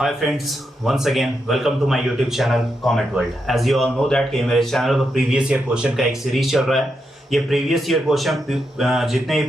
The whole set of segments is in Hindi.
Hi friends, once again welcome to my YouTube channel Comment World. As you all know that कि मेरे चैनल पर प्रीवियस ईयर क्वेश्चन का एक सीरीज चल रहा है। ये प्रीवियस ईयर क्वेश्चन जितने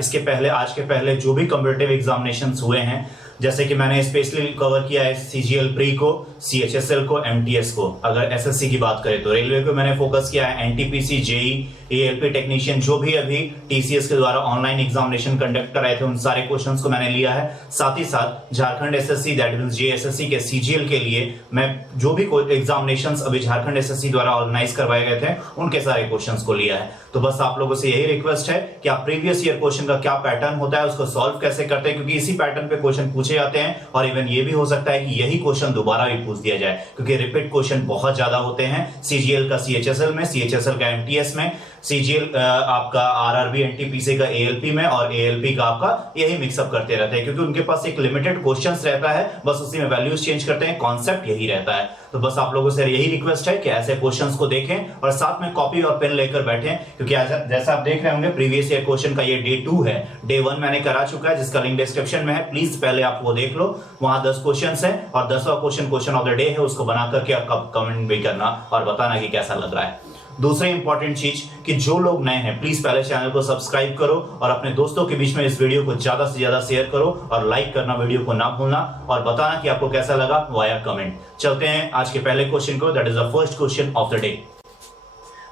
इसके पहले आज के पहले जो भी कॉम्पिटिटिव एग्जामिनेशंस हुए हैं, जैसे कि मैंने स्पेशली कवर किया है सीजीएल प्री को, सीएचएसएल को, एमटीएस को। अगर एसएससी की बात करें तो रेलवे को मैंने फोकस किया है, एनटीपीसी, जेई, एएलपी टेक्नीशियन जो भी अभी टीसीएस के द्वारा ऑनलाइन एग्जामिनेशन कंडक्ट कराए थे उन सारे क्वेश्चंस को मैंने लिया है। साथ ही साथ Jharkhand SSC that means JSSC के सीजीएल के लिए मैं जो भी एग्जामिनेशंस अभी झारखंड एसएससी द्वारा ऑर्गेनाइज करवाए गए थे उनके सारे क्वेश्चंस को लिया है। तो बस आप लोगों से यही रिक्वेस्ट है कि आप प्रीवियस ईयर क्वेश्चन का क्या पैटर्न होता है उसको सॉल्व कैसे करते हैं, क्योंकि इसी पैटर्न पे क्वेश्चन पूछे जाते हैं और इवन ये भी हो सकता है कि यही क्वेश्चन दोबारा भी पूछ दिया जाए, क्योंकि रिपीट क्वेश्चन बहुत ज्यादा होते हैं सीजीएल का सीएचएसएल में, सीएचएसएल का एमटीएस में, सीजीएल आपका आरआरबी एनटीपीसी का एएलपी में और एएलपी का आपका यही मिक्सअप करते रहते हैं, क्योंकि उनके पास एक लिमिटेड क्वेश्चंस रहता है, बस उसी में वैल्यूज चेंज करते हैं, कॉन्सेप्ट यही रहता है। तो बस आप लोगों से यही रिक्वेस्ट है कि ऐसे क्वेश्चंस को देखें और साथ में कॉपी और पेन लेकर बैठें, क्योंकि जैसा आप देख रहे होंगे प्रीवियस ईयर क्वेश्चन का ये डे 2 है। डे 1 मैंने करा चुका है जिसका लिंक डिस्क्रिप्शन में है, प्लीज पहले आप वो देख लो। वहां 10 क्वेश्चन है और 10वां क्वेश्चन ऑफ द डे है, उसको बना करके आप कमेंट भी करना और बताना कि कैसा लग रहा है। दूसरी इंपॉर्टेंट चीज कि जो लोग नए हैं प्लीज पहले चैनल को सब्सक्राइब करो और अपने दोस्तों के बीच में इस वीडियो को ज्यादा से ज्यादा शेयर करो और लाइक करना वीडियो को ना भूलना और बताना कि आपको कैसा लगा वाया कमेंट। चलते हैं आज के पहले क्वेश्चन को, that is the first question of the day.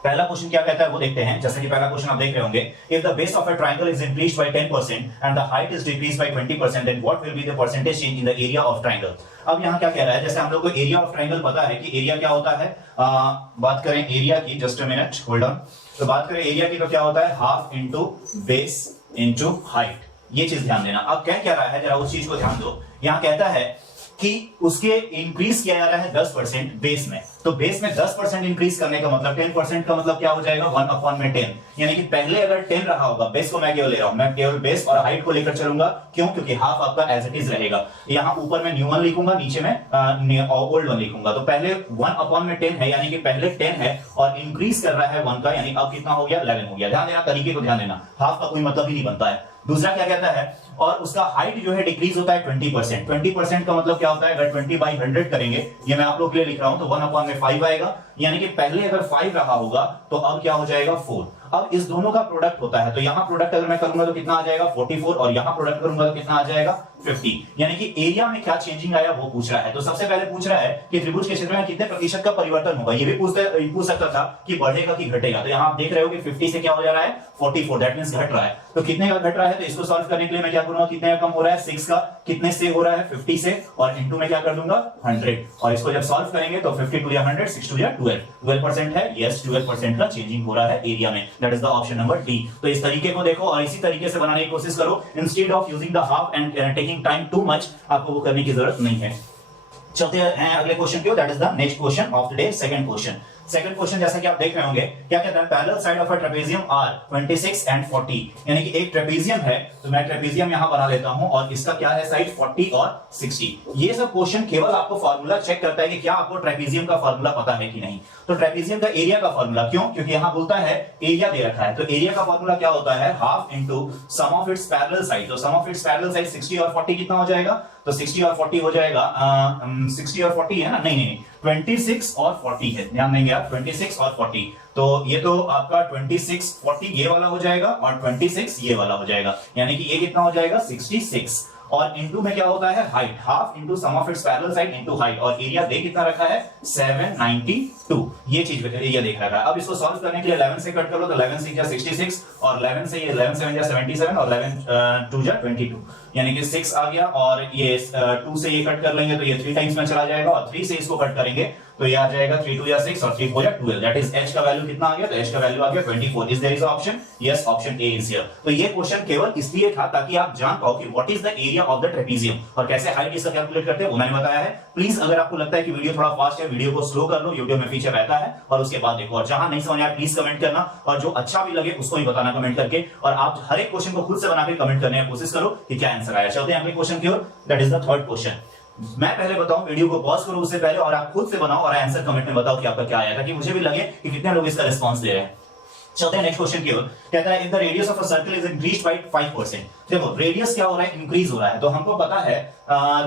पहला क्वेश्चन क्या कहता है वो देखते हैं। जैसे कि पहला क्वेश्चन आप देख रहे होंगे, if the base of a triangle is increased by 10% and the height is decreased by 20% then what will be the percentage change in the area of triangle. अब यहाँ क्या कह रहा है, जैसे हम लोग को एरिया ऑफ ट्रायंगल पता है कि एरिया क्या होता है। बात करें एरिया की, just a minute hold on. तो बात करें एरिया की तो क्या होता है, half into base into height. ये चीज ध्यान देना। अब क्या कह रहा है जरा उस चीज को ध्यान दो। यहाँ कहता है कि उसके इंक्रीज किया जा रहा है 10% बेस में, तो बेस में 10% इंक्रीज करने का मतलब 10% का मतलब क्या हो जाएगा 1/10, यानी कि पहले अगर 10 रहा होगा, बेस को मैं केवल ले रहा हूं, मैं केवल बेस और हाइट को लेकर चलूंगा। क्यों? क्योंकि हाफ आपका एज इट इज रहेगा। यहां ऊपर में न्यू वन लिखूंगा, नीचे में ओल्ड वन लिखूंगा। तो पहले 1/10 है, यानी कि पहले 10 है और इंक्रीज कर रहा है 1 का, यानी अब कितना हो गया 11 हो गया। ध्यान देना, तरीके को ध्यान देना, हाफ का कोई मतलब ही नहीं बनता है। दूसरा क्या कहता है, और उसका हाइट जो है डिक्रीज होता है 20%। 20% का मतलब क्या होता है, अगर 20/100 करेंगे, ये मैं आप लोग के लिए लिख रहा हूं, तो 1/5 आएगा, यानी कि पहले अगर 5 रहा होगा तो अब क्या हो जाएगा 4। अब इस दोनों का प्रोडक्ट होता है, तो यहां प्रोडक्ट अगर मैं करूंगा तो कितना आ जाएगा 44 और यहां प्रोडक्ट करूंगा तो कितना आ जाएगा 50, यानी कि एरिया में क्या चेंजिंग आया वो पूछ रहा है। तो सबसे पहले पूछ रहा है कि त्रिभुज के क्षेत्र में कितने प्रतिशत का परिवर्तन होगा। ये भी पूछ सकता था कि बढ़ेगा कि घटेगा। तो यहां आप देख रहे हो कि 50 से क्या हो जा रहा है 44, दैट मींस घट रहा है। तो कितने का घट रहा है, तो इसको सॉल्व करने के लिए मैं क्या करूंगा, कितने का कम हो रहा है 6 का, कितने से हो रहा है 50 से, और इनटू में क्या कर दूंगा 100, और इसको जब सॉल्व करेंगे तो 50 टू 100, 6 टू 12, 12% है। यस, 12% का चेंजिंग हो रहा है एरिया में, that is the option number D. तो इस तरीके को देखो और इसी तरीके से बनाने की कोशिश करो, instead of using the half and taking time too much, आपको वो करने की जरूरत नहीं है। चलते हैं अगले क्वेश्चन की ओर, that is the next question of the day, second question. Second question जैसा कि आप देख रहे होंगे, क्या कहता है, parallel side of a trapezium are 26 and 40, यानी कि एक ट्रेपेजियम है, तो मैं ट्रेपेजियम यहां बना लेता हूं और इसका क्या है साइड 40 और 60। ये सब क्वेश्चन केवल आपको फार्मूला चेक करता है कि क्या आपको ट्रेपेजियम का फार्मूला पता है कि नहीं। तो ट्रेपेजियम का एरिया का फार्मूला, क्यों? क्योंकि यहां बोलता है एरिया दे रखा है, तो एरिया का फार्मूला क्या होता है, half into sum of its parallel side. तो sum of its parallel side 60 और 40 कितना हो जाएगा, तो 60 और 40 हो जाएगा 60 और 40 है ना, नहीं 26 और 40 है, ध्यान देंगे आप, 26 और 40। तो ये तो आपका 26 40 ये वाला हो जाएगा और 26 ये वाला हो जाएगा, यानी कि ये कितना हो जाएगा 66, और इनटू में क्या होता है height, half into sum of its parallel side into height, और एरिया दे कितना रखा है 792, ये चीज एरिया देख रखा है। अब इसको सॉल्व करने के लिए 11 से कट कर लो, तो 11 से 66 और 11 से ये 11 7 77 और 11 2 22, यानी कि 6 आ गया, और ये 2 से ये कट कर लेंगे तो ये 3 टाइम्स में चला जाएगा, और 3 से इसको कट करेंगे तो ये आ जाएगा 3 2 या 6 और 3 4 या 12, दैट इज h का वैल्यू कितना आ गया, तो h का वैल्यू आ गया 24। Is there is option, yes, option A is here. तो ये क्वेश्चन केवल इसलिए था ताकि आप जान पाओ कि what is the area of the trapezium और कैसे हाइट इसका कैलकुलेट करते हैं, वो मैंने बताया है। प्लीज अगर आपको लगता है कि वीडियो थोड़ा फास्ट है, वीडियो को स्लो कर लो, वीडियो में फीचर रहता है, और उसके बाद देखो, और जहां नहीं समझ आया प्लीज कमेंट करना, और जो अच्छा भी लगे उसको भी बताना कमेंट करके, और आप हर एक क्वेश्चन को खुद से बना के कमेंट करने की कोशिश करो कि क्या आंसर आया। चलते हैं अगले क्वेश्चन की ओर, that is the third question. मैं पहले बताऊं, वीडियो को पॉज करो उससे पहले, और आप खुद से बनाओ और आंसर कमेंट में बताओ कि आपका क्या आया, ताकि मुझे भी लगे कि कितने लोग इसका रिस्पांस दे रहे हैं। चलते हैं नेक्स्ट क्वेश्चन की ओर। कहता है if the radius of a circle is increased bye 5%। देखो रेडियस क्या हो रहा है, इंक्रीज हो रहा है, तो हमको पता है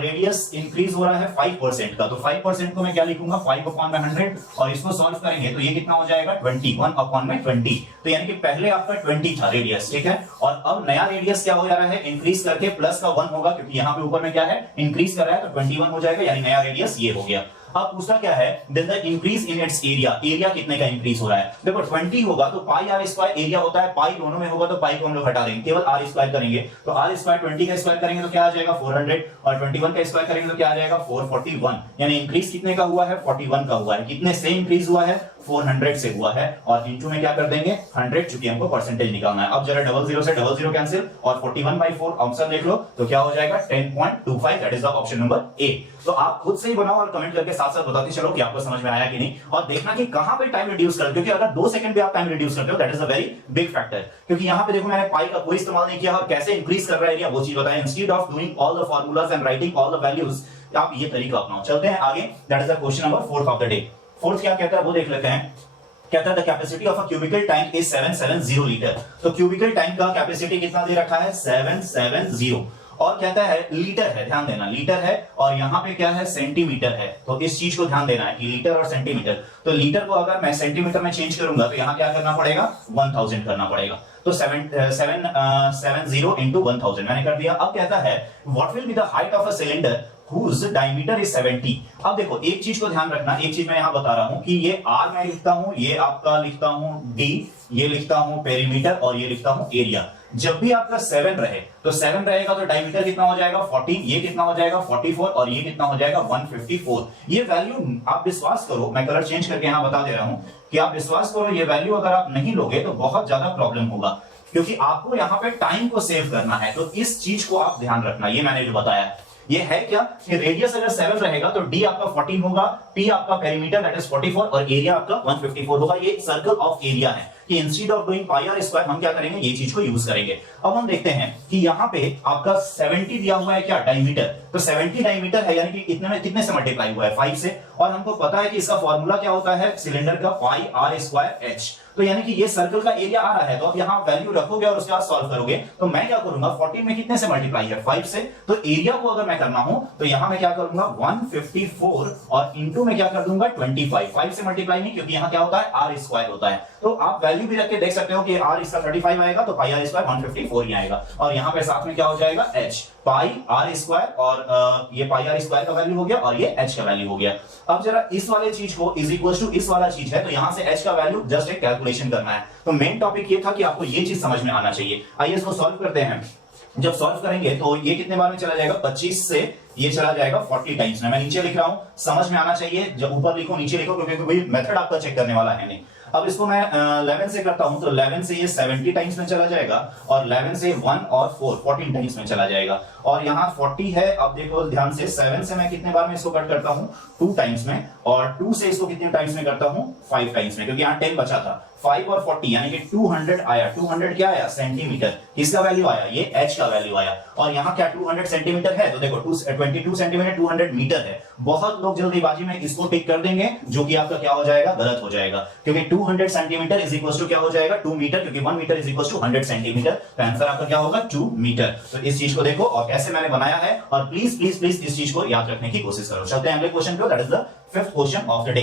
रेडियस इंक्रीज हो रहा है 5% का, तो 5% को मैं क्या लिखूंगा 5/100 और इसको सॉल्व करेंगे तो ये कितना हो जाएगा 20, 1/20। तो यानी कि पहले आपका 20 था रेडियस, ठीक है, और अब नया रेडियस क्या हो जा रहा है, इंक्रीज करके प्लस का 1 होगा, क्योंकि यहाँ पे ऊपर में क्या है इंक्रीज कर रहा है, तो 21 हो जाएगा, यानी नया रेडियस ये हो गया। अब दूसरा क्या है, then the increase in its area, area कितने का इंक्रीज हो रहा है। देखो 20 होगा तो पाई आर स्क्वायर एरिया होता है, पाई दोनों में होगा तो पाई को हम लोग हटा देंगे, केवल आर स्क्वायर करेंगे, तो आर स्क्वायर 20 का स्क्वायर करेंगे तो क्या आ जाएगा 400 और 21 का स्क्वायर करेंगे तो क्या आ जाएगा 441, यानी इंक्रीज कितने का हुआ है 41 का हुआ है। कितने से इंक्रीज हुआ है 400 से हुआ है, और इनटू में क्या कर देंगे 100, चूंकि हमको परसेंटेज निकालना है। अब जरा 00 से 00 कैंसिल और 41/4 आंसर देख लो तो क्या हो जाएगा 10.25, that is the option number A. तो आप खुद से ही बनाओ और कमेंट करके साथ साथ बताते चलो कि आपको समझ में आया कि नहीं, और देखना कि कहां पे टाइम रिड्यूस कर, क्योंकि अगर 2 सेकंड भी आप टाइम रिड्यूस करते हो that is a very big factor. क्योंकि यहां पे देखो मैंने पाई का कोई इस्तेमाल नहीं किया और कैसे इंक्रीज कर रहा है एरिया वो चीज बताया, instead of doing all the formulas and writing all the values, आप ये तरीका अपनाओ। चलते हैं आगे, that is the question number 4 of the day. Fourth क्या कहता है वो देख लेते हैं। कहता है the capacity of a cubical tank is 770 litre. तो क्यूबिकल टैंक का कैपेसिटी कितना दे रखा है 770, और कहता है लीटर है, ध्यान देना लीटर है, और यहाँ पे क्या है सेंटीमीटर है, तो इस चीज को ध्यान देना है कि लीटर और सेंटीमीटर। तो लीटर को अगर मैं सेंटीमीटर में चेंज करूंगा तो यहाँ क्या करना पड़ेगा 1000 करना पड़ेगा, तो 770 into 1000 मैंने कर दिया। अब कहता है what will be the height of a cylinder whose diameter is 70। अब देखो एक चीज को ध्यान रखना, एक चीज मैं यहां बता रहा हूं कि ये r मैं लिखता हूं, ये आपका लिखता हूं d, ये लिखता हूं पेरीमीटर और ये लिखता हूं एरिया। जब भी आपका 7 रहे तो 7 रहेगा तो डायमीटर कितना हो जाएगा 14, ये कितना हो जाएगा 44 और ये कितना हो जाएगा 154। ये वैल्यू आप विश्वास करो, मैं कलर चेंज करके यहां बता दे रहा हूं कि आप विश्वास करो ये वैल्यू अगर आप नहीं लोगे तो बहुत ज्यादा प्रॉब्लम होगा, क्योंकि आपको यहां पे टाइम को सेव करना है। तो इस चीज को आप ध्यान रखना, ये मैंने जो बताया ये है क्या कि रेडियस अगर 7 रहेगा तो d आपका 14 होगा, p आपका पेरीमीटर दैट इज 44 और एरिया आपका 154 होगा। ये सर्कल ऑफ एरिया है कि instead of doing pi r square हम क्या करेंगे ये चीज को यूज करेंगे। अब हम देखते हैं कि यहाँ पे आपका 70 दिया हुआ है क्या डायमीटर, तो 70 डायमीटर है यानी कि इतने में कितने से मल्टीप्लाई हुआ है 5 से, और हमको पता है कि इसका फॉर्मूला क्या होता है सिलेंडर का पाई आर स्क्वायर एच। तो यानी कि ये सर्कल का एरिया आ रहा है, तो आप यहाँ वैल्यू रखोगे और उसके बाद सॉल्व करोगे। तो मैं क्या करूंगा 14 में कितने से मल्टीप्लाई है 5 से, तो एरिया को अगर मैं करना हो तो यहाँ मैं क्या करूंगा 154 और इंटू में क्या कर दूंगा 25। 5 से मल्टीप्लाई नहीं, क्योंकि यहाँ क्या होता है आर स्क्वायर होता है, तो आप वैल्यू भी रख के देख सकते हो कि आर इसका 35 आएगा तो पाई आर स्क्वायर 154 ही आएगा, और यहाँ पे साथ में क्या हो जाएगा एच पाई आर स्क्वायर, और ये पाई आर स्क्वायर का वैल्यू हो गया और ये एच का वैल्यू हो गया। अब जरा इस वाले चीज को इज इक्वल टू इस वाला चीज है, तो यहां से एच का वैल्यू जस्ट एक कैलकुलेशन करना है। तो मेन टॉपिक ये था कि आपको ये चीज समझ में आना चाहिए। आइए इसको सॉल्व करते हैं। जब सॉल्व करेंगे तो ये कितने बार में चला जाएगा 25 से ये चला जाएगा 40 टाइम्स में। मैं नीचे लिख रहा हूं, समझ में आना चाहिए, जब ऊपर लिखो नीचे लिखो, क्योंकि कोई मेथड आपका चेक करने वाला है नहीं। अब इसको मैं 11 से करता हूं तो 11 से ये 70 टाइम्स में चला जाएगा, और 11 से 1 और 4 14 टाइम्स में चला जाएगा, और यहाँ 40 है। अब देखो ध्यान से 7 से मैं कितने बार में इसको कट करता हूँ 2 टाइम्स में, और 2 से इसको कितने टाइम्स में करता हूँ 5 टाइम्स में, क्योंकि यहाँ 10 बचा था। 5 और 40 यानी कि 200 आया। 200 क्या आया सेंटीमीटर, किसका वैल्यू आया ये एच का वैल्यू आया, और यहाँ क्या 200 सेंटीमीटर है, तो देखो 22 सेंटीमीटर 200 मीटर है। बहुत लोग जल्दीबाजी में इसको टिक कर देंगे, जो कि आपका क्या हो जाएगा गलत हो जाएगा, क्योंकि 200 सेंटीमीटर इज इक्वल टू क्या हो जाएगा 2 मीटर, क्योंकि 1 metre is equal to 100 centimetre, तो आंसर आपका क्या होगा 2 मीटर। तो इस चीज को देखो और कैसे मैंने बनाया है, और प्लीज प्लीज प्लीज इस चीज को याद रखने की कोशिश करो। चलते हैं अगले क्वेश्चन पे, that is the 5th question of the day.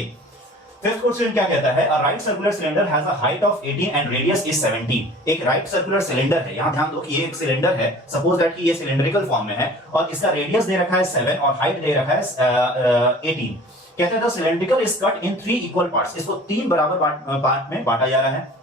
5th question क्या कहता है, a right circular cylinder has a height of 18 and radius is 17। एक राइट सर्कुलर सिलेंडर है, यहां ध्यान दो कि ये एक सिलेंडर है, सपोज दैट कि ये सिलेंड्रिकल फॉर्म में है, और इसका रेडियस दे रखा है 7 और हाइट दे रखा है 18। कहते हैं the cylindrical is cut in 3 equal parts, इसको 3 बराबर पार्ट में बांटा जा रहा है।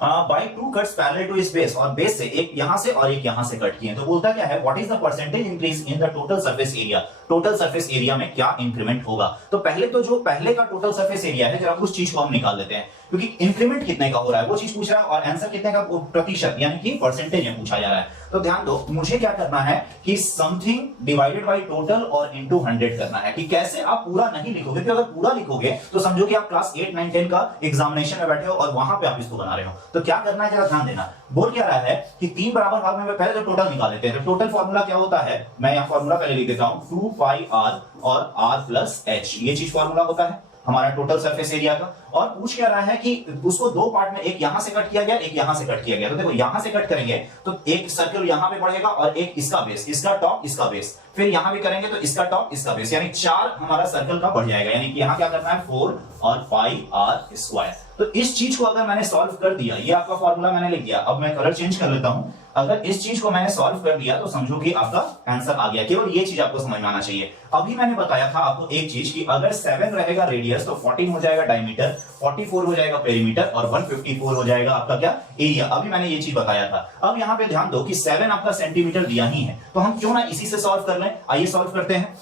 बाय 2 कट्स पैरेलल टू इस बेस, और बेस से एक यहां से और एक यहां से कट किए। तो बोलता क्या है what is the percentage increase in the total surface area, total surface area में क्या इंक्रीमेंट होगा। तो पहले तो जो पहले का टोटल सरफेस एरिया है जरा उस चीज को हम निकाल लेते हैं, क्योंकि इंक्रीमेंट कितने का हो रहा है वो चीज पूछ रहा है, और आंसर कितने का प्रतिशत यानी कि परसेंटेज में पूछा जा रहा है। तो ध्यान दो, मुझे क्या करना है कि समथिंग डिवाइडेड बाय टोटल और इनटू 100 करना है। कि कैसे आप पूरा नहीं लिखोगे, क्योंकि अगर पूरा लिखोगे तो समझो कि आप क्लास 8 9 10 का एग्जामिनेशन में बैठे हो और वहां पे आप इसको बना रहे हो। तो क्या करना है जरा ध्यान देना, बोल क्या रहा है कि 3 बराबर भाग में पहले तो टोटल निकाल लेते हैं। तो टोटल फार्मूला क्या होता है, मैं यहाँ फार्मूला पहले लिख देता हूं 2 पाई r और r प्लस h, ये चीज फार्मूला होता है हमारा टोटल सरफेस एरिया का। और पूछ क्या रहा है कि उसको दो पार्ट में, एक यहां से कट किया गया, एक यहां से कट किया गया। तो देखो यहां से कट करेंगे तो एक सर्कल यहां पे बढ़ेगा और एक इसका बेस, इसका टॉप, इसका बेस, फिर यहां भी करेंगे तो इसका टॉप, इसका बेस, यानी 4 हमारा सर्कल का बढ़ जाएगा। यानी कि यहां क्या करना है 4 और पाई आर स्क्वायर। तो इस चीज को अगर मैंने सॉल्व कर दिया, ये आपका फॉर्मूला मैंने लिख दिया, अब मैं कलर चेंज कर लेता हूं। अगर इस चीज को मैंने सॉल्व कर दिया तो समझो कि आपका आंसर आ गया। केवल ये चीज आपको समझ में आना चाहिए। अभी मैंने बताया था आपको एक चीज कि अगर 7 रहेगा रेडियस तो 14 हो जाएगा डायमीटर, 44 हो जाएगा पेरीमीटर और 154 हो जाएगा आपका क्या एरिया। अभी मैंने ये चीज बताया था। अब यहां पे ध्यान दो कि 7 आपका सेंटीमीटर दिया ही है, तो हम क्यों ना इसी से सॉल्व कर लें। आइए सॉल्व करते हैं।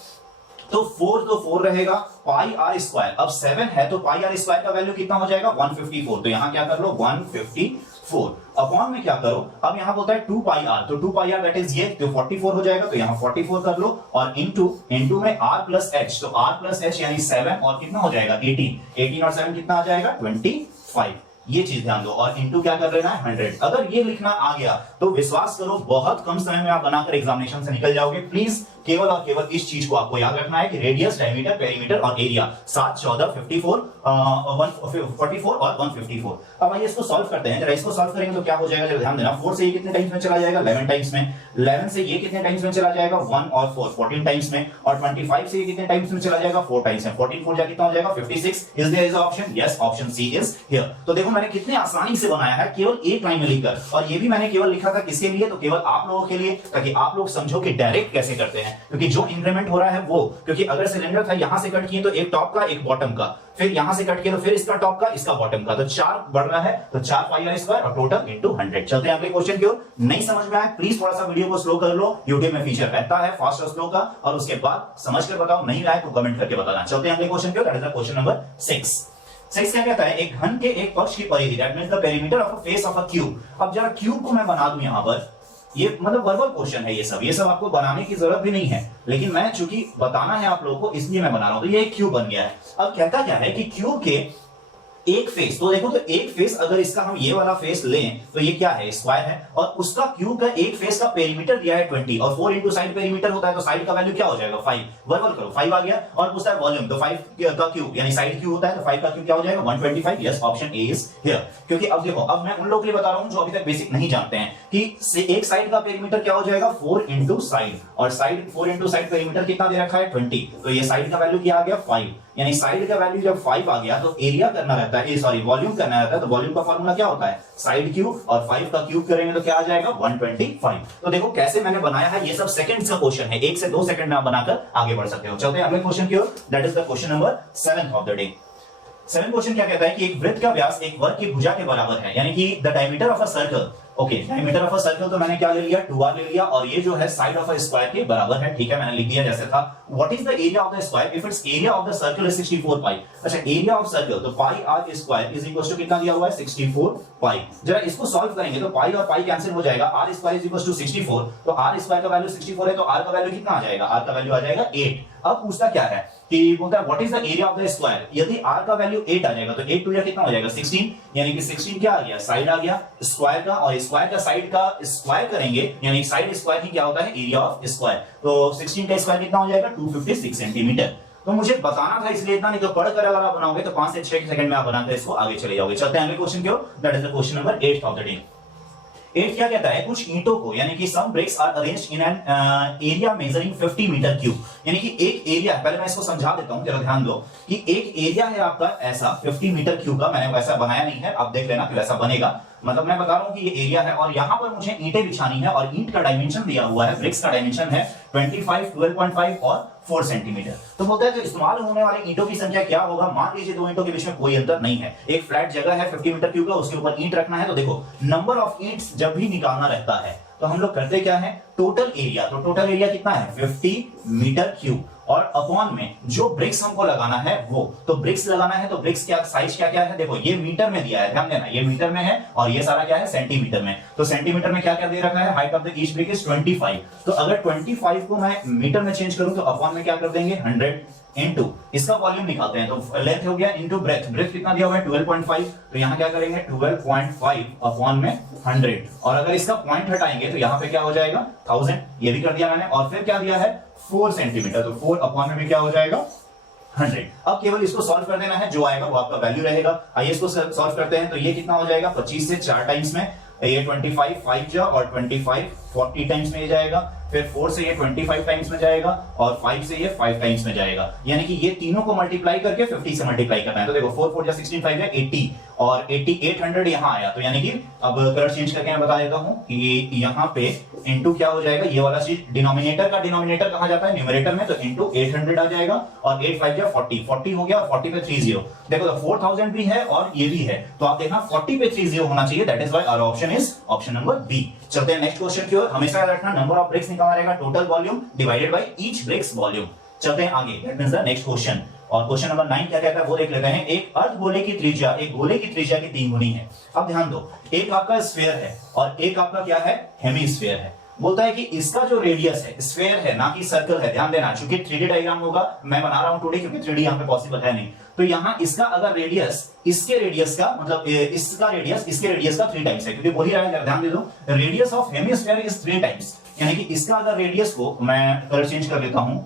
तो 4 रहेगा पाई आर स्क्वायर। अब 7 है तो पाई आर स्क्वायर का वैल्यू कितना हो जाएगा 154। तो यहां क्या कर लो 154 अपॉन में क्या करो, अब यहां बोलता है 2 पाई आर, तो 2 पाई आर दैट इज ये, तो 44 हो जाएगा। तो यहां 44 कर लो और इनटू में r प्लस h, तो r प्लस h यानी 7 और कितना हो जाएगा 18 और 7 कितना आ जाएगा 25। ये चीज ध्यान दो। और इनटू क्या कर लेना है 100। अगर ये लिखना आ गया तो विश्वास करो बहुत कम समय में आप बनाकर एग्जामिनेशन से निकल जाओगे। प्लीज केवल और केवल इस चीज को आपको याद रखना है कि रेडियस, डायमीटर, पेरीमीटर और एरिया 7, 14, 54, 144 और 154। अब आइए इसको सॉल्व करते हैं। जरा इसको सॉल्व करेंगे तो क्या हो जाएगा, जरा ध्यान देना। 4 से ये कितने टाइम्स में चला जाएगा 11 टाइम्स में, 11 से ये कितने टाइम्स में चला जाएगा 1 और 4 14 टाइम्स में, और 25 से ये कितने टाइम्स में चला जाएगा 4 टाइम्स में। 14 4 जा कितना हो जाएगा 56। Is there is option? Yes, option C is here. तो देखो मैंने कितने आसानी से बनाया है केवल एक लाइन में लिखकर, और ये भी मैंने केवल लिखा था किसके लिए, तो केवल आप लोगों के लिए, ताकि आप लोग समझो कि डायरेक्ट कैसे करते हैं। क्योंकि जो इंक्रीमेंट हो रहा है वो, क्योंकि अगर सिलेंडर था यहां से कट किए तो एक टॉप का एक बॉटम का, फिर यहां से कट किए तो फिर इसका टॉप का इसका बॉटम का, तो 4 बढ़ रहा है, तो 4 पाई आर स्क्वायर और टोटल इनटू 100। चलते हैं अगले क्वेश्चन की ओर। नहीं समझ में आए प्लीज थोड़ा सा वीडियो को स्लो कर लो, यूट्यूब में फीचर रहता है फास्ट और स्लो का, और उसके बाद समझ कर बताओ, नहीं आए तो कमेंट करके बताना। चलते हैं अगले क्वेश्चन की ओर, that is the question number 6 क्या कहता है, एक घन के एक पक्ष की परिधि, that means the perimeter of a face of a cube. अब जरा क्यूब को मैं बना दूं यहां पर, ये मतलब वर्बल क्वेश्चन है, ये सब आपको बनाने की जरूरत भी नहीं है, लेकिन मैं चूंकि बताना है आप लोगों को इसलिए मैं बना रहा हूं। तो ये एक क्यूब बन गया है। अब कहता क्या है कि क्यूब के एक फेस, तो देखो तो एक फेस अगर इसका हम ये वाला फेस लें तो ये क्या है स्क्वायर है, और उसका क्यूब का एक फेस का पेरीमीटर दिया है 20, और 4 इंटू साइड पेरीमीटर होता है, तो साइड का वैल्यू क्या हो जाएगा 5। वर्बल करो 5 आ गया, और पूछता है वॉल्यूम, तो 5 का क्यूब यानी साइड क्यूब होता है, तो 5 का क्यूब क्या हो जाएगा 125। Yes, option A is here. क्योंकि अब देखो, अब मैं उन लोगों के लिए बता रहा हूं जो अभी तक बेसिक नहीं जानते हैं कि एक साइड का पेरीमीटर क्या हो जाएगा 4 इंटू साइड, और साइड 4 इंटू साइड पेरीमीटर कितना दे रखा है 20, तो ये साइड का वैल्यू क्या आ गया 5, यानी साइड का वैल्यू जब 5 आ गया तो एरिया करना रहता है, सॉरी वॉल्यूम करना रहता है, तो वॉल्यूम का फार्मूला क्या होता है साइड क्यूब, और 5 का क्यूब करेंगे तो क्या आ जाएगा 125। तो देखो कैसे मैंने बनाया है, ये सब सेकंड्स का क्वेश्चन है, 1 से 2 सेकंड में आप बनाकर आगे बढ़ सकते हो। चलते हैं अगले क्वेश्चन की ओर, that is the question number 7 of the day. 7 question क्या कहता है कि एक वृत्त का व्यास एक वर्ग की भुजा के बराबर है, यानी कि the diameter of a circle, okay diameter of a circle तो मैंने क्या ले लिया 2r ले लिया, और ये जो है साइड ऑफ अ स्क्वायर के बराबर है, ठीक है मैंने लिख दिया जैसे था। What is the area of the square if it's area of the circle is 64 pi. अच्छा एरिया ऑफ सर्कल, तो pi r square is equal to कितना दिया हुआ है 64 पाई। जरा इसको सॉल्व करेंगे तो पाई और पाई कैंसिल हो जाएगा, R square is equal to 64, तो आर स्क्वायर का वैल्यू 64 है, तो आर का वैल्यू कितना आ जाएगा, आर का वैल्यू आ जाएगा 8। अब पूछता क्या है कि बोलता है what is the area of the square, यदि r का वैल्यू 8 आ जाएगा तो 8 2 कितना हो जाएगा 16, यानी कि 16 क्या आ गया साइड आ गया स्क्वायर का, और स्क्वायर का साइड का स्क्वायर करेंगे यानी साइड स्क्वायर ही क्या होता है एरिया ऑफ स्क्वायर, तो 16 का स्क्वायर कितना हो जाएगा 256 सेंटीमीटर। तो मुझे बताना था इसलिए इतना, नहीं तो पढ़कर अगर आप बनाओगे तो 5 से 6 सेकंड में आप बनाते इसको आगे चले जाओगे। चलते हैं अगले क्वेश्चन की ओर, that is the question number 8 of the day. 8 क्या कहता है, कुछ ईंटों को यानी कि some bricks are arranged in an area measuring 50 metre cube, यानी कि एक एरिया, पहले मैं इसको समझा देता हूं जरा ध्यान दो कि एक एरिया है आपका ऐसा 50 मीटर क्यूब का, मैंने वैसा बनाया नहीं है, आप देख लेना कि वैसा बनेगा, मतलब मैं बता रहा हूं कि ये एरिया है और यहां पर मुझे ईंटें बिछानी है, और ईंट का डायमेंशन दिया हुआ है, ब्रिक्स का डायमेंशन है 25, 12.5 और 4 सेंटीमीटर। तो बोलता है तो इस्तेमाल होने वाली ईंटों की संख्या क्या होगा। मान लीजिए दो ईंटों के बीच में कोई अंतर नहीं है, एक फ्लैट जगह है 50 मीटर क्यूब का, उसके ऊपर ईंट रखना है, तो देखो नंबर ऑफ ईंट्स जब भी निकालना रहता है तो हम लोग करते क्या है टोटल एरिया, तो टोटल एरिया कितना है 50 मीटर क्यूब, और अपॉन में जो ब्रिक्स हमको लगाना है वो, तो ब्रिक्स लगाना है तो ब्रिक्स क्या साइज क्या क्या है, देखो ये मीटर में दिया है, ध्यान देना ये मीटर में है, और ये सारा क्या है सेंटीमीटर में, तो सेंटीमीटर में क्या क्या दे रखा है height of the each brick is 25, तो अगर 25 को मैं मीटर में चेंज करूं तो अपॉन में क्या कर देंगे 100 इनटू इसका वॉल्यूम निकालते हैं, तो लेंथ हो गया इनटू ब्रेथ, ब्रेथ कितना दिया हुआ है 12.5, तो यहां क्या करेंगे 12.5 अपॉन में 100, और अगर इसका पॉइंट हटाएंगे तो यहां पे क्या हो जाएगा 1000, ये भी कर दिया मैंने, और फिर क्या दिया है 4 सेंटीमीटर, तो 4 अपॉन में भी क्या हो जाएगा 100। अब केवल इसको सॉल्व कर देना है, जो आएगा वो आपका वैल्यू रहेगा। आइए इसको सॉल्व करते हैं। तो ये कितना हो जाएगा, 25 से 4 टाइम्स में ये 25 5 जा और 25 40 टाइम्स में ये जाएगा, फिर 4 से ये 25 टाइम्स में जाएगा और 5 से ये 5 टाइम्स में जाएगा। यानी कि ये तीनों को मल्टीप्लाई करके 50 से मल्टीप्लाई करना है। तो देखो 4 4 जा 16 5 जा 80 और 8800 यहाँ आया। तो यानी कि अब कलर चेंज करके मैं बता देता हूं कि यहाँ पे इनटू क्या हो जाएगा, ये वाला चीज डिनोमिनेटर का डिनोमिनेटर कहा जाता है न्यूमरेटर में, तो इनटू 800 आ जाएगा और 8 5 जा 40 40 हो गया और 40 पे 30। देखो तो 4000 भी है और ये भी है, तो आप देखना 40 पे 30 होना चाहिए। That is why our option is option number B. चलते हैं नेक्स्ट क्वेश्चन की ओर। हमेशा याद रखना नंबर ऑफ ब्रेक्स निकालना रहेगा total volume divided by each bricks volume. चलते हैं आगे, that means the next question. और क्वेश्चन नंबर 9 क्या कहता है वो देख लेते हैं। एक अर्धगोले की त्रिज्या एक गोले की त्रिज्या की 3 गुनी है। अब ध्यान दो, एक आपका स्फीयर है और एक आपका क्या है, हेमीस्फीयर है। बोलता है कि इसका जो रेडियस है, स्फीयर है ना कि सर्कल है। ध्यान देना, क्योंकि 3D डायग्राम होगा, मैं बना रहा हूं टुडे क्योंकि 3D यहां पे पॉसिबल है नहीं। तो यहां इसका अगर रेडियस इसके रेडियस का मतलब इसका रेडियस इसके रेडियस का 3 टाइम्स है, क्योंकि बोल ही रहा है, ध्यान दे दो, radius of hemisphere is 3 times. यानी कि इसका अगर रेडियस को मैं कलर चेंज कर लेता हूं,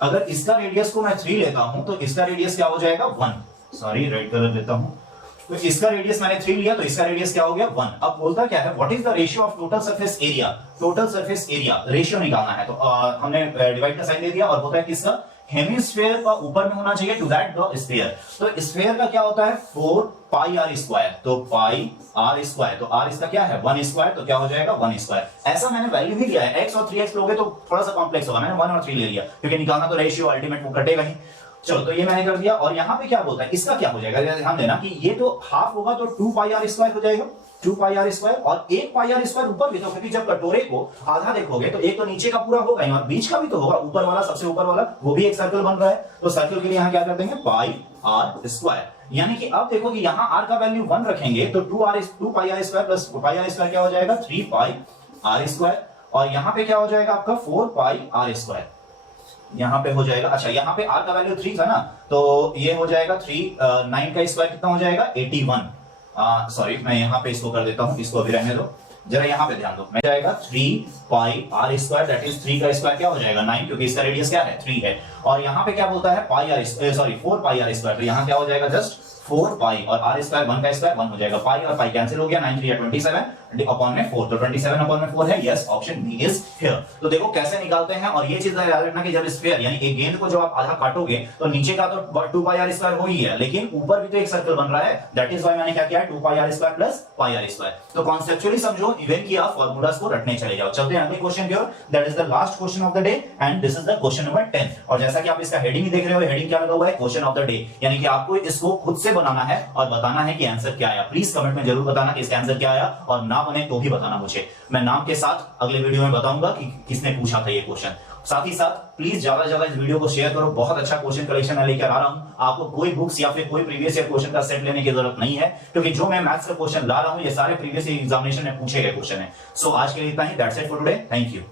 अगर इसका रेडियस को मैं 3 लेता हूं तो इसका रेडियस क्या हो जाएगा 1। सॉरी, रेड कलर लेता हूं। तो इसका रेडियस मैंने 3 लिया तो इसका रेडियस क्या हो गया 1। अब बोलता क्या है, what is the ratio of total surface area. Total surface area ratio निकालना है। तो हमने डिवाइड का साइन दे दिया और बोलता है कि इसका हेमीस्फीयर का ऊपर में होना चाहिए टू दैट द स्फीयर। तो स्फीयर का क्या होता है 4 पाई आर स्क्वायर, तो पाई आर स्क्वायर, तो आर इसका क्या है 1 स्क्वायर, तो क्या हो जाएगा 1 स्क्वायर। ऐसा मैंने वैल्यू भी लिया है, x और 3x लोगे तो थोड़ा सा कॉम्प्लेक्स होगा, मैंने 1 और 3 ले लिया क्योंकि निकालना तो रेशियो अल्टीमेट वो कटेगा ही। चलो तो ये मैंने कर दिया। और यहाँ पे क्या बोलता है, इसका क्या हो जाएगा, ध्यान देना कि ये तो हाफ होगा तो 2 पाई आर स्क्वायर हो जाएगा, 2 पाई आर स्क्वायर और 1 पाई आर स्क्वायर ऊपर भी तो, क्योंकि जब कटोरे को आधा देखोगे तो एक तो नीचे का पूरा होगा और बीच का भी तो होगा, ऊपर वाला सबसे ऊपर वाला वो भी एक सर्कल बन रहा है। तो सर्कल के लिए यहाँ क्या कर देंगे पाई आर स्क्वायर। यानी कि अब देखो कि यहाँ आर का वैल्यू 1 रखेंगे तो 2 pi r square plus pi r square क्या हो जाएगा 3 पाई आर स्क्वायर और यहाँ पे क्या हो जाएगा आपका 4 पाई आर स्क्वायर। यहाँ पे हो जाएगा, अच्छा यहाँ पे r का वैल्यू 3 था ना, तो ये हो जाएगा 3 9 का स्क्वायर कितना हो जाएगा 81। सॉरी मैं यहाँ पे इसको कर देता हूँ, इसको अभी रहने दो, जरा यहाँ पे ध्यान दो। मैं जाएगा 3 पाई आर स्क्वायर, दैट इज 3 का स्क्वायर क्या हो जाएगा 9, क्योंकि इसका रेडियस क्या है 3 है। और यहाँ पे क्या बोलता है pi r sorry 4 pi r square, तो यहाँ क्या हो जाएगा जस्ट 4 पाई और आर स्क्वायर 1 का स्क्वायर 1 हो जाएगा, पाई और पाई कैंसिल हो गया, 9 3 27 अपॉन में 4, तो 27 अपॉन में 4 है। Yes, option B is here. तो देखो कैसे निकालते हैं। और ये चीज याद रखना कि जब स्फीयर यानी एक गेंद को जब आप आधा काटोगे तो नीचे का तो 2 पाई आर स्क्वायर हो ही है, लेकिन ऊपर भी तो एक सर्कल बन रहा है। दैट इज व्हाई मैंने क्या किया 2 pi r square plus pi r square. तो कॉन्सेप्चुअली समझो, इवन किया, फार्मूलाज को रटने चले जाओ। चलते हैं अगले क्वेश्चन की ओर। That is the last question of the day and this is the question number 10। और जैसा कि आप इसका हेडिंग ही देख रहे हो, हेडिंग क्या लगा हुआ है क्वेश्चन ऑफ द डे, यानी कि आपको इसको खुद से बनाना है और बताना है कि आंसर क्या आया। प्लीज कमेंट में जरूर बताना कि इसका आंसर क्या आया और ना बने तो भी बताना मुझे। मैं नाम के साथ अगले वीडियो में बताऊंगा कि किसने पूछा था ये क्वेश्चन। साथ ही साथ प्लीज ज्यादा से ज्यादा इस वीडियो को शेयर करो। बहुत अच्छा क्वेश्चन कलेक्शन मैं लेकर आ रहा हूं। आपको कोई बुक्स या फिर कोई प्रीवियस ईयर क्वेश्चन का सेट लेने की जरूरत नहीं है, क्योंकि जो मैं मैथ्स का क्वेश्चन ला रहा हूं ये सारे प्रीवियस ईयर एग्जामिनेशन में पूछे गए क्वेश्चन है। सो आज के लिए इतना ही। That's it for today. Thank you.